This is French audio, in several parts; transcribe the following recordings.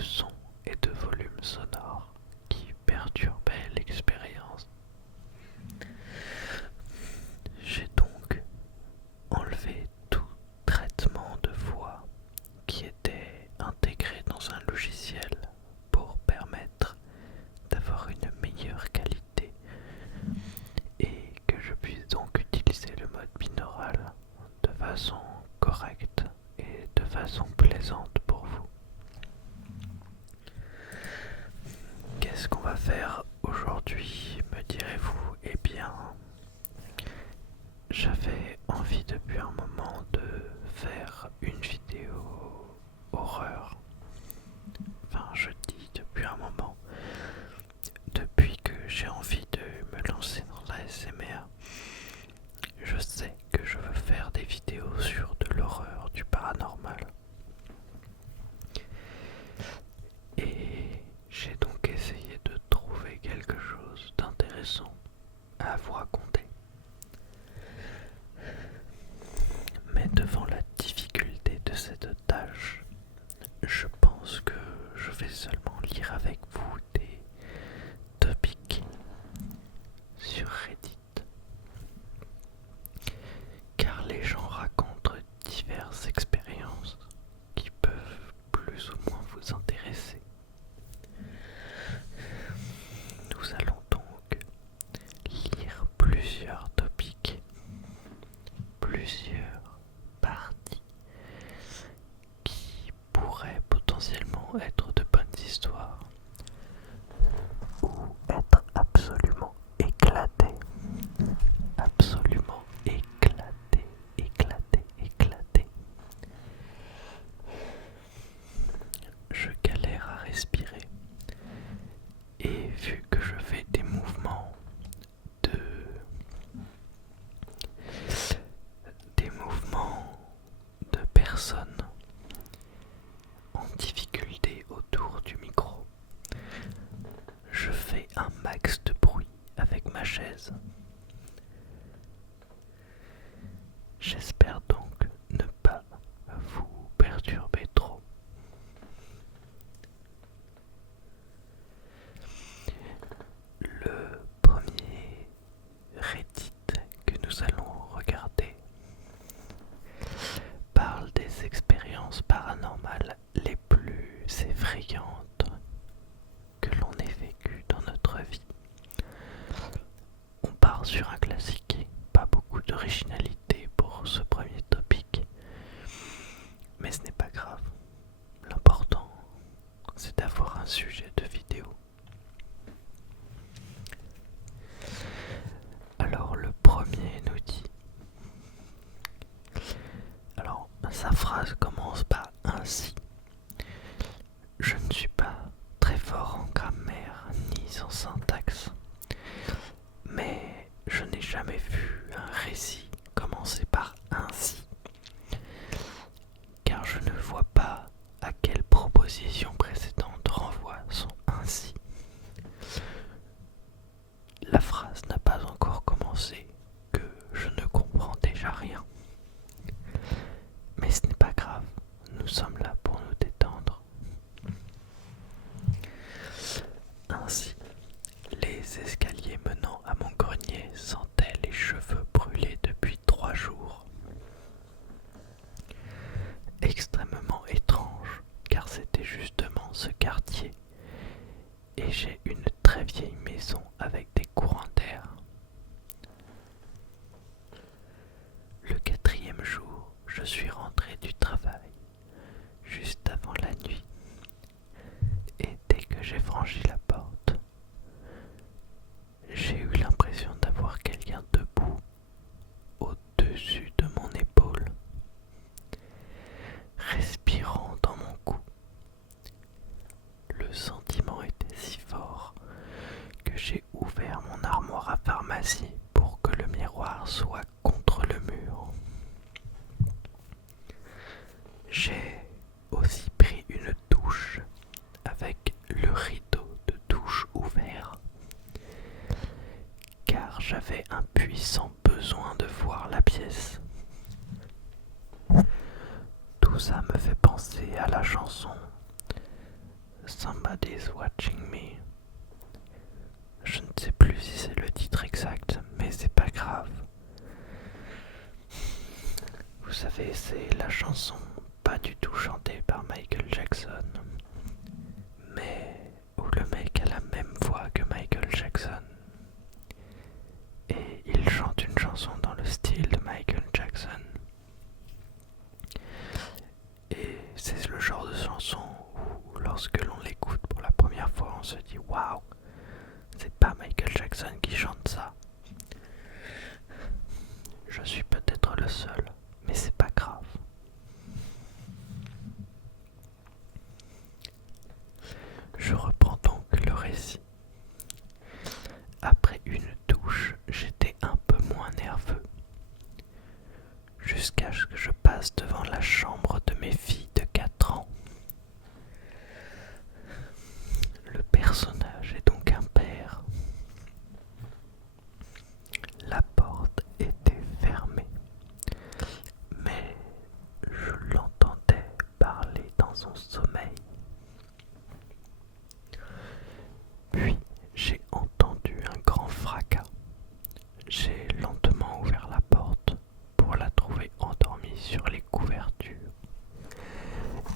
son et de volume sonore qui perturbait l'expérience. J'ai donc enlevé tout traitement de voix qui était intégré dans un logiciel pour permettre d'avoir une meilleure qualité et que je puisse donc utiliser le mode binaural de façon correcte et de façon plaisante pour vous. Qu'est-ce qu'on va faire aujourd'hui, me direz-vous? Eh bien, j'avais envie depuis un moment de faire une vidéo horreur. Enfin, je dis depuis un moment, depuis que j'ai envie de me lancer dans la SMR. Je sais que je veux faire des vidéos sur de l'horreur, du paranormal. Et j'ai donc essayé de trouver quelque chose d'intéressant à vous raconter. Mais devant la difficulté de cette tâche, je pense que je vais seulement lire avec vous des topics sur Reddit. Car les gens racontent diverses expériences qui peuvent plus ou moins vous intéresser. Nous allons donc lire plusieurs topics, plusieurs parties qui pourraient potentiellement être de bonnes histoires ou être absolument éclatées. Absolument éclatées, éclatées, éclatées. Je galère à respirer. Et vu que je fais des mouvements de personnes en difficulté autour du micro, je fais un max de bruit avec ma chaise. J'espère donc ne pas vous perturber trop. Le premier Reddit que nous allons regarder parle des expériences paranormales les plus effrayantes que l'on ait vécues dans notre vie. On part sur un classique, pas beaucoup d'originalité pour ce premier topic, mais ce n'est pas grave. L'important, c'est d'avoir un sujet de vidéo. Alors le premier nous dit, alors sa phrase commence par ainsi. Je ne suis pas très fort en grammaire ni en syntaxe, mais je n'ai jamais vu un récit commencer par ainsi, car je ne vois pas à quelle proposition précédente renvoie son ainsi. La phrase n'a pas encore commencé que je ne comprends déjà rien. Mais ce n'est pas grave, nous sommes là pour nous détendre. Ainsi, les escaliers menant à mon grenier sentaient les cheveux brûlés depuis 3 jours. Extrêmement étrange, car c'était justement ce quartier, et j'ai une très vieille maison avec des courants d'air. Le 4e jour, je suis rentré du travail, juste avant la nuit, et dès que j'ai franchi la porte, j'ai eu l'impression d'avoir quelqu'un debout au-dessus de mon épaule, respirant dans mon cou. Le sentiment était si fort que j'ai Somebody's Watching Me. Je ne sais plus si c'est le titre exact, mais c'est pas grave. Vous savez, c'est la chanson pas du tout chantée par Michael Jackson, mais où le mec a la même voix que Michael Jackson. Et il chante une chanson dans le style de Michael Jackson. Et c'est le genre de chanson où lorsque l'on l'écoute pour la première fois, on se dit waouh, c'est pas Michael Jackson qui chante ça. Je suis peut-être le seul, mais c'est pas grave. Je reprends donc le récit. Après une douche, j'étais un peu moins nerveux. Jusqu'à ce que je passe devant la chambre de mes filles de 4 ans. Le personnage est donc un père. La porte était fermée, mais je l'entendais parler dans son sommeil. Puis j'ai entendu un grand fracas. J'ai lentement ouvert la porte pour la trouver endormie sur les couvertures.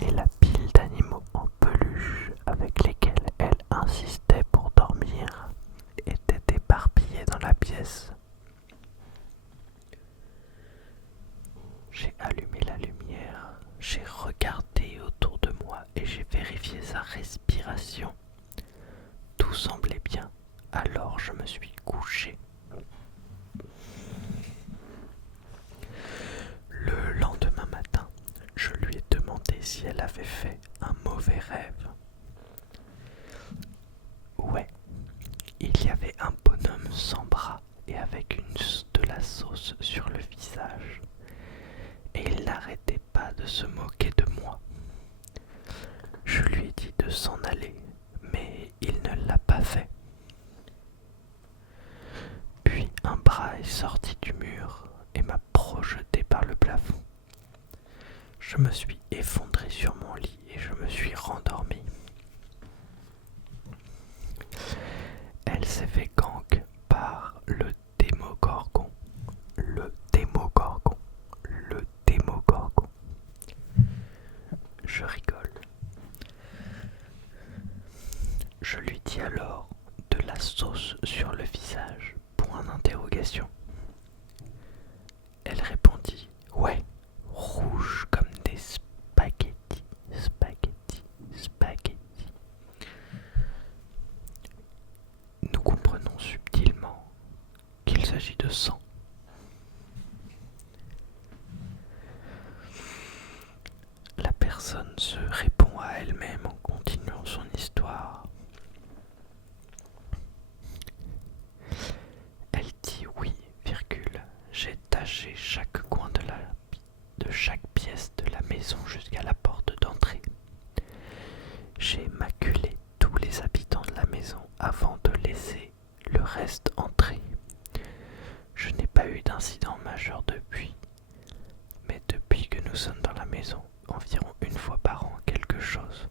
Et la pile d'animaux en peluche avec lesquels elle insistait pour dormir était éparpillée dans la pièce. J'ai allumé la lumière, j'ai regardé autour de moi et j'ai vérifié sa respiration. Tout semblait bien, alors je me suis couché. Le lendemain matin, je lui ai demandé si elle avait fait un mauvais rêve. Ouais, il y avait un bonhomme sans bras et avec de la sauce sur le visage. Et il n'arrêtait pas de se moquer de moi. Je lui ai dit de s'en aller, mais il ne l'a pas fait. Puis un bras est sorti du mur et m'a projeté par le plafond. Je me suis effondré sur mon lit et je me suis rendormi. Elle s'est fait gank par le Démogorgon. Le Démogorgon. Le Démogorgon. Je rigole. Je lui dis alors de la sauce sur le visage, point d'interrogation. Elle répondit ouais, rouge comme des spaghettis, spaghettis, spaghettis. Nous comprenons subtilement qu'il s'agit de sang. La personne se répond à elle-même en continuant son histoire. Elle dit oui, virgule, j'ai taché chaque coin de chaque pièce de la maison jusqu'à la porte d'entrée. J'ai maculé tous les habitants de la maison avant de laisser le reste entrer. Je n'ai pas eu d'incident majeur depuis, mais depuis que nous sommes dans la maison, environ une fois par an, quelque chose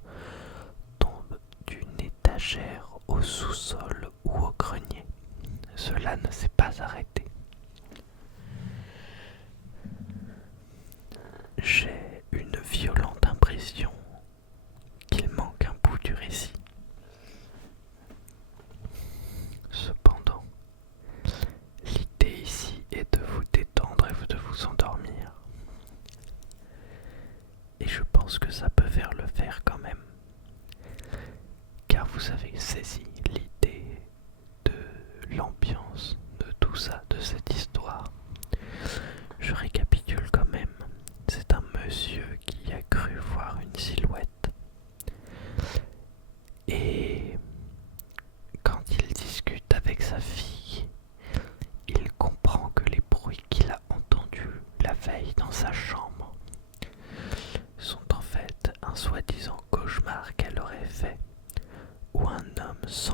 tombe d'une étagère au sous-sol ou au grenier. Cela ne s'est pas arrêté. J'ai une violente impression qu'il manque un bout du récit. Cependant, l'idée ici est de vous détendre et de vous endormir. Et je pense que ça peut faire le faire quand même. Car vous avez saisi l'idée de l'ambiance de tout ça, de cette histoire. Je récapitule quand même. C'est un monsieur qui a cru voir une silhouette. Et quand il discute avec sa fille, il comprend que les bruits qu'il a entendus la veille dans sa chambre sont en fait un soi-disant cauchemar qu'elle aurait fait, où un homme sans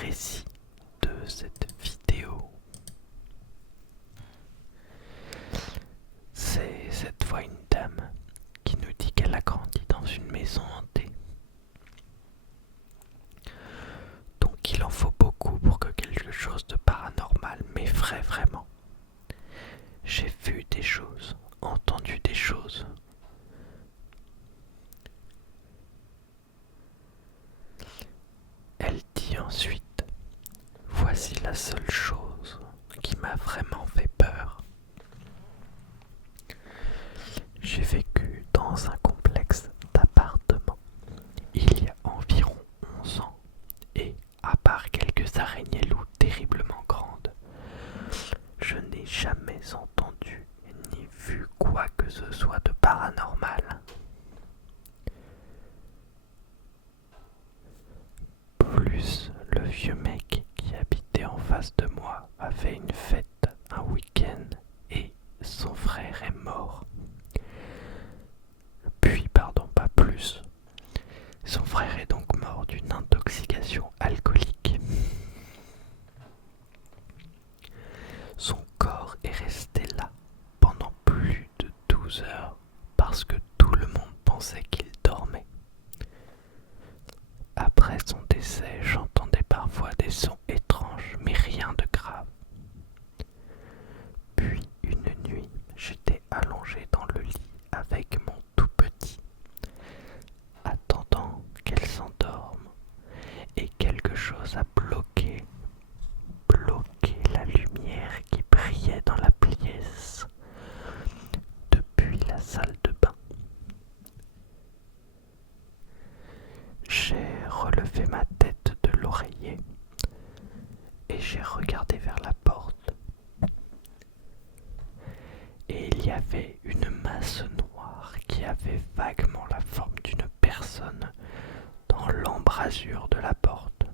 récit de cette vidéo. C'est cette fois une dame qui nous dit qu'elle a grandi dans une maison hantée. Donc il en faut beaucoup pour que quelque chose de paranormal m'effraie vraiment. J'ai vu des choses, entendu des choses. Elle dit ensuite: voici la seule chose qui m'a vraiment fait peur. J'ai vécu dans un complexe d'appartements il y a environ 11 ans et, à part quelques araignées loups terriblement grandes, je n'ai jamais entendu ni vu quoi que ce soit de paranormal. Plus le vieux mec qui habitait en face de moi a fait une fête un week-end et son frère est mort. Puis, pas plus. Son frère est donc mort d'une intoxication alcoolique. Son corps est resté là pendant plus de 12 heures parce que tout le monde pensait qu'il dormait. Après son décès, j'entendais parfois des sons étranges, mais rien de grave. Puis une nuit, j'étais allongé dans le lit avec mon tout petit, attendant qu'elle s'endorme, et quelque chose a bloqué la lumière qui brillait dans la pièce depuis la salle de bain. J'ai relevé ma tête de l'oreiller et j'ai regardé vers la porte. Et il y avait une masse noire qui avait vaguement la forme d'une personne dans l'embrasure de la porte.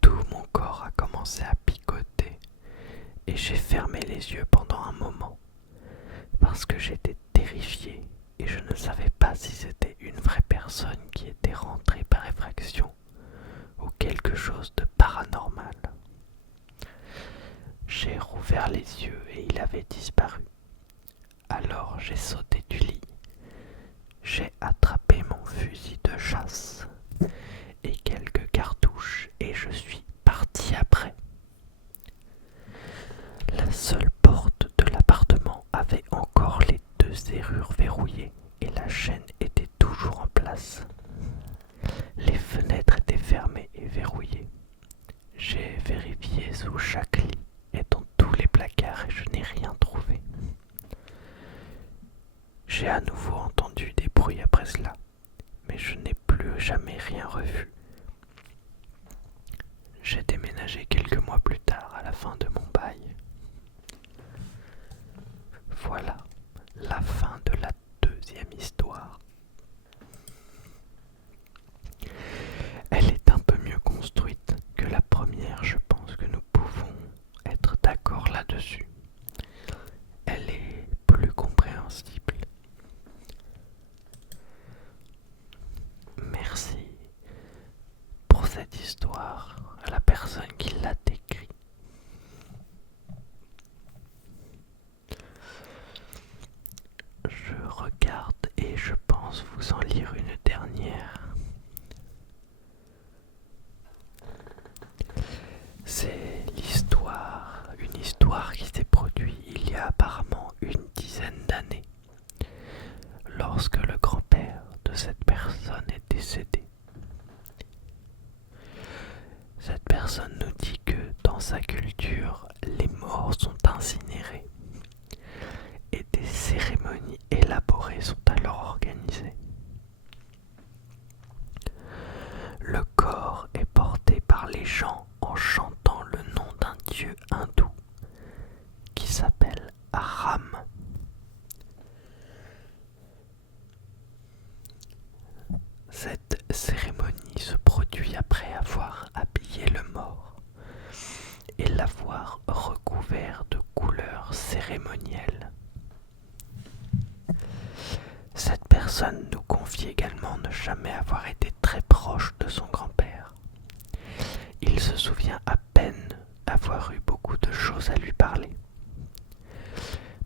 Tout mon corps a commencé à picoter et j'ai fermé les yeux pendant un moment parce que j'étais terrifié et je ne savais pas si c'était une vraie personne qui était rentrée par effraction ou quelque chose de paranormal. J'ai rouvert les yeux et il avait disparu. Alors j'ai sauté du lit. J'ai attrapé mon fusil de chasse et quelques cartouches et je suis parti après. La seule porte de l'appartement avait encore les 2 serrures verrouillées et la chaîne était toujours en place. Les fenêtres étaient fermées et verrouillées. J'ai vérifié sous chaque lit et dans tous les placards et je n'ai rien trouvé. J'ai à nouveau entendu des bruits après cela, mais je n'ai plus jamais rien revu. J'ai déménagé quelques mois plus tard à la fin de mon bail. Voilà la fin de la 2e histoire. Elle est un peu mieux construite que la première, je pense que nous pouvons être d'accord là-dessus. Elle est plus compréhensible. Merci pour cette histoire à la personne qui l'a décrit. Je regarde et je pense vous en lire une dernière. C'est une histoire qui s'est produite il y a apparemment une dizaine d'années, lorsque le grand-père de cette personne est décédé. Cette personne nous dit que dans sa culture, les morts sont incinérés et des cérémonies élaborées sont alors organisées. Le corps est porté par les gens en chantant le nom d'un dieu hindou qui s'appelle Ram. Cette cérémonie se produit après avoir habillé le mort et l'avoir recouvert de couleurs cérémonielles. Cette personne nous confie également ne jamais avoir été très proche proche de son grand-père. Il se souvient à peine avoir eu beaucoup de choses à lui parler.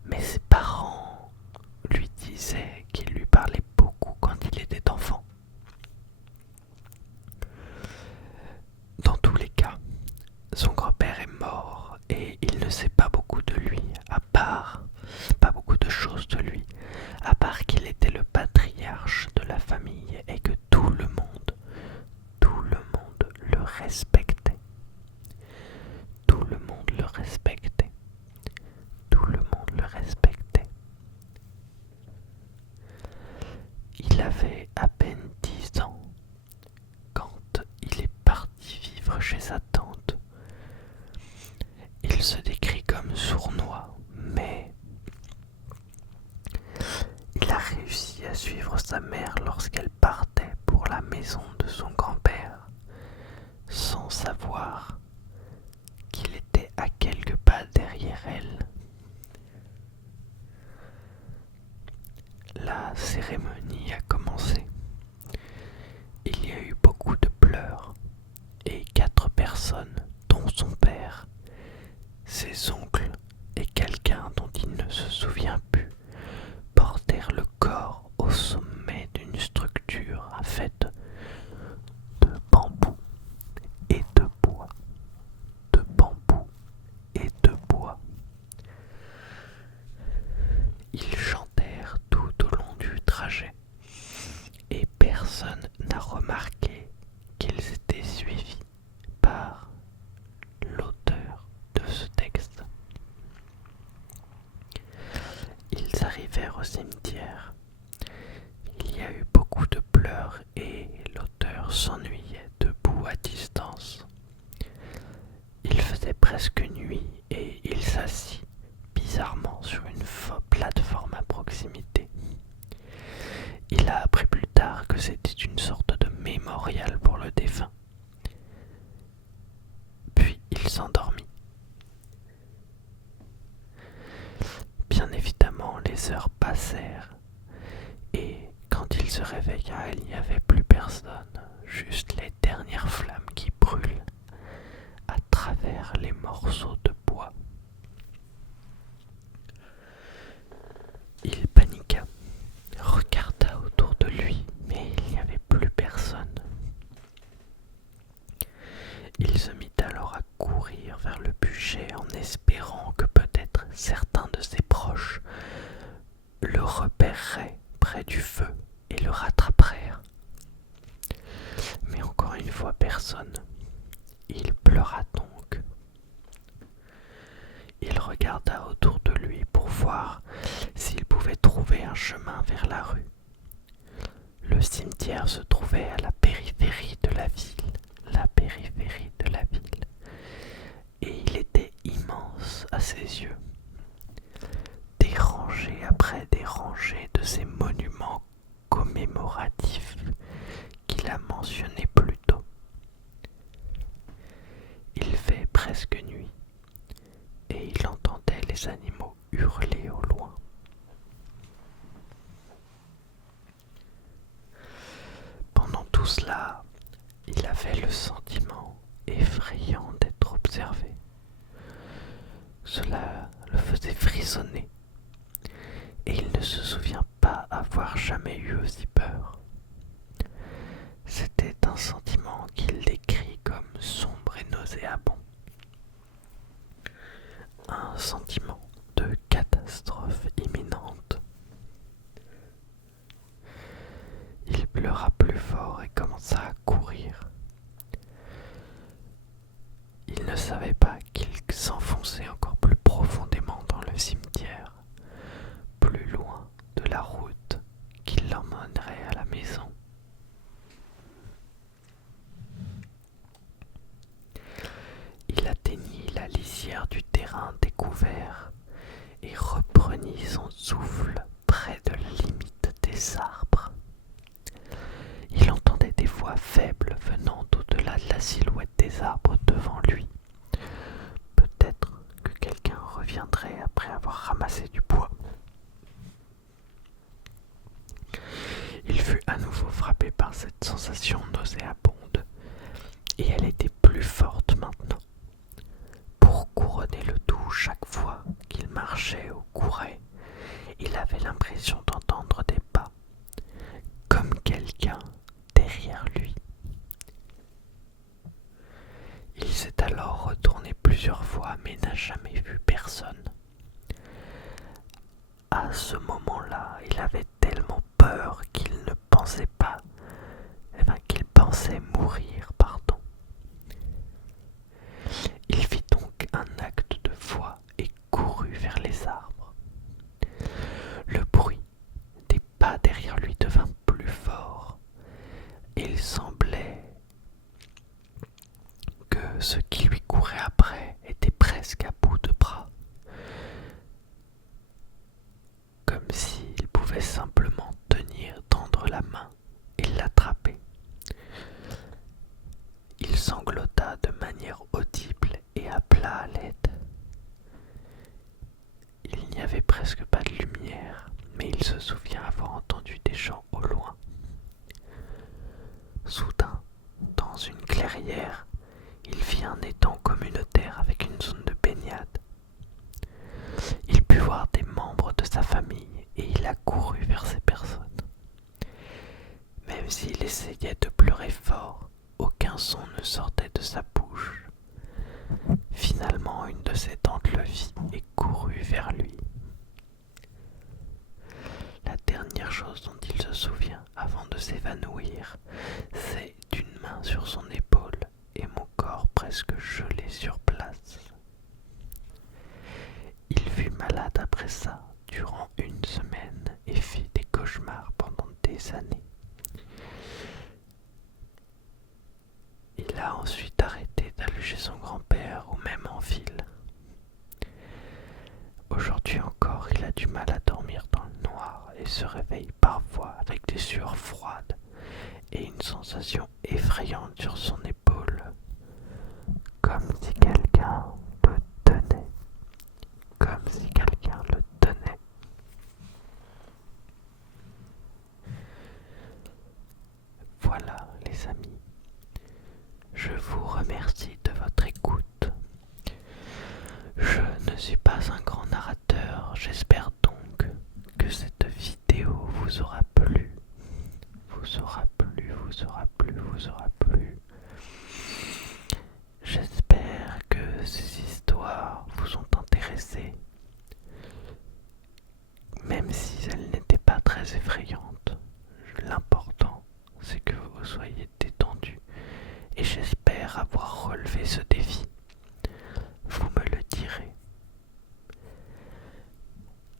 Mais ses parents lui disaient qu'il lui parlait beaucoup quand il était enfant. Dans tous les cas, son grand-père est mort et il ne sait pas beaucoup de lui, pas beaucoup de choses de lui, à part qu'il était le patriarche de la famille et que tout le monde le respectait. Tout le monde le respectait. Tout le monde le respectait. Il avait à peine 10 ans quand il est parti vivre chez sa tante. Il se décrit comme sournois, mais il a réussi à suivre sa mère lorsqu'elle partait pour la maison de son grand-père, sans savoir qu'il était à quelques pas derrière elle. La cérémonie a commencé. Il y a eu beaucoup de pleurs et 4 personnes, dont son père, ses oncles et quelqu'un dont il ne se souvient plus, portèrent le corps au sommet d'une structure faite de bambou et de bois. De bambou et de bois. Ils chantèrent tout au long du trajet et personne n'a remarqué qu'ils étaient suivis par l'auteur de ce texte. Ils arrivèrent au cimetière. Il y a eu beaucoup de pleurs et l'auteur s'ennuyait debout à distance. Il faisait presque nuit et il s'assit bizarrement sur une plateforme à proximité. Il a appris plus tard que c'était une sorte de mémorial pour le défunt. Puis il s'endormit. Bien évidemment, les heures passèrent et quand il se réveilla, il n'y avait plus personne, juste les dernières flammes qui brûlent à travers les morceaux de bois. Il paniqua, regarda autour de lui, mais il n'y avait plus personne. Il se mit alors à courir vers le bûcher en espérant que peut-être certains de ses proches le repéreraient près du feu et le rattrapèrent. Mais encore une fois personne. Il pleura donc. Il regarda autour de lui pour voir s'il pouvait trouver un chemin vers la rue. Le cimetière se trouvait à la périphérie de la ville. Et il était immense à ses yeux. Des rangées après des rangées de ces monuments commémoratifs qu'il a mentionnés plus tôt. Il fait presque nuit et il entendait les animaux hurler au loin. Pendant tout cela, il avait le sentiment effrayant d'être observé. Cela le faisait frissonner et il ne se souvient pas avoir jamais eu aussi peur. C'était un sentiment qu'il décrit comme sombre et nauséabond. Un sentiment de catastrophe imminente. Il pleura plus fort et commença à courir. Il ne savait pas qu'il s'enfonçait encore plus profondément dans le cimetière, plus loin de la route qui l'emmènerait à la maison. Il atteignit la lisière du terrain découvert et reprenit son souffle près de la limite des arbres. Il entendait des voix faibles venant au-delà de la silhouette des arbres devant lui. Peut-être que quelqu'un reviendrait après avoir ramassé du bois. Il fut à nouveau frappé par cette sensation nauséabonde. et elle était plus forte maintenant. Pour couronner le tout, chaque fois qu'il marchait ou courait, il avait l'impression d'entendre des pas, comme quelqu'un derrière lui. Il s'est alors retourné plusieurs fois mais n'a jamais vu personne. À ce moment-là, il avait tellement peur qu'il ne pensait pas, qu'il pensait mourir, pardon. Il fit donc un acte de foi et courut vers les arbres. Le bruit des pas derrière lui devint plus fort et il semblait que ce qui lui courait après était presque à bout de bras, comme s'il pouvait simplement tendre la main et l'attraper. Il sanglota de manière audible et appela à l'aide. Il n'y avait presque pas de lumière, mais il se souvient avoir entendu des chants au loin. Soudain, dans une clairière, il vit un étang communautaire avec une zone de baignade. Il put voir des membres de sa famille et il accourut vers ces personnes. Même s'il essayait de pleurer fort, aucun son ne sortait de sa bouche. Finalement, une de ses tantes le vit et courut vers lui. La dernière chose dont il se souvient avant de s'évanouir, c'est d'une main sur son épaule et mon corps presque gelé sur place. Il fut malade après ça durant une semaine et fit des cauchemars pendant des années. Il a ensuite arrêté d'aller chez son grand-père ou même en ville. Aujourd'hui encore, il a du mal à dormir dans le noir et se réveille parfois avec des sueurs froides et une sensation effrayante sur son épaule, comme si quelqu'un le tenait, comme si quelqu'un le tenait. Voilà les amis, je vous remercie de votre écoute. Je ne suis pas un grand narrateur, j'espère donc que cette vidéo vous aura plu, vous aura plu, vous aura plu, vous aura plu. J'espère que ces histoires vous ont intéressé, même si elles n'étaient pas très effrayantes. L'important, c'est que vous soyez détendus et j'espère avoir relevé ce défi. Vous me le direz.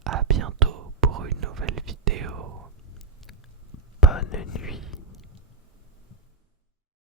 À bientôt.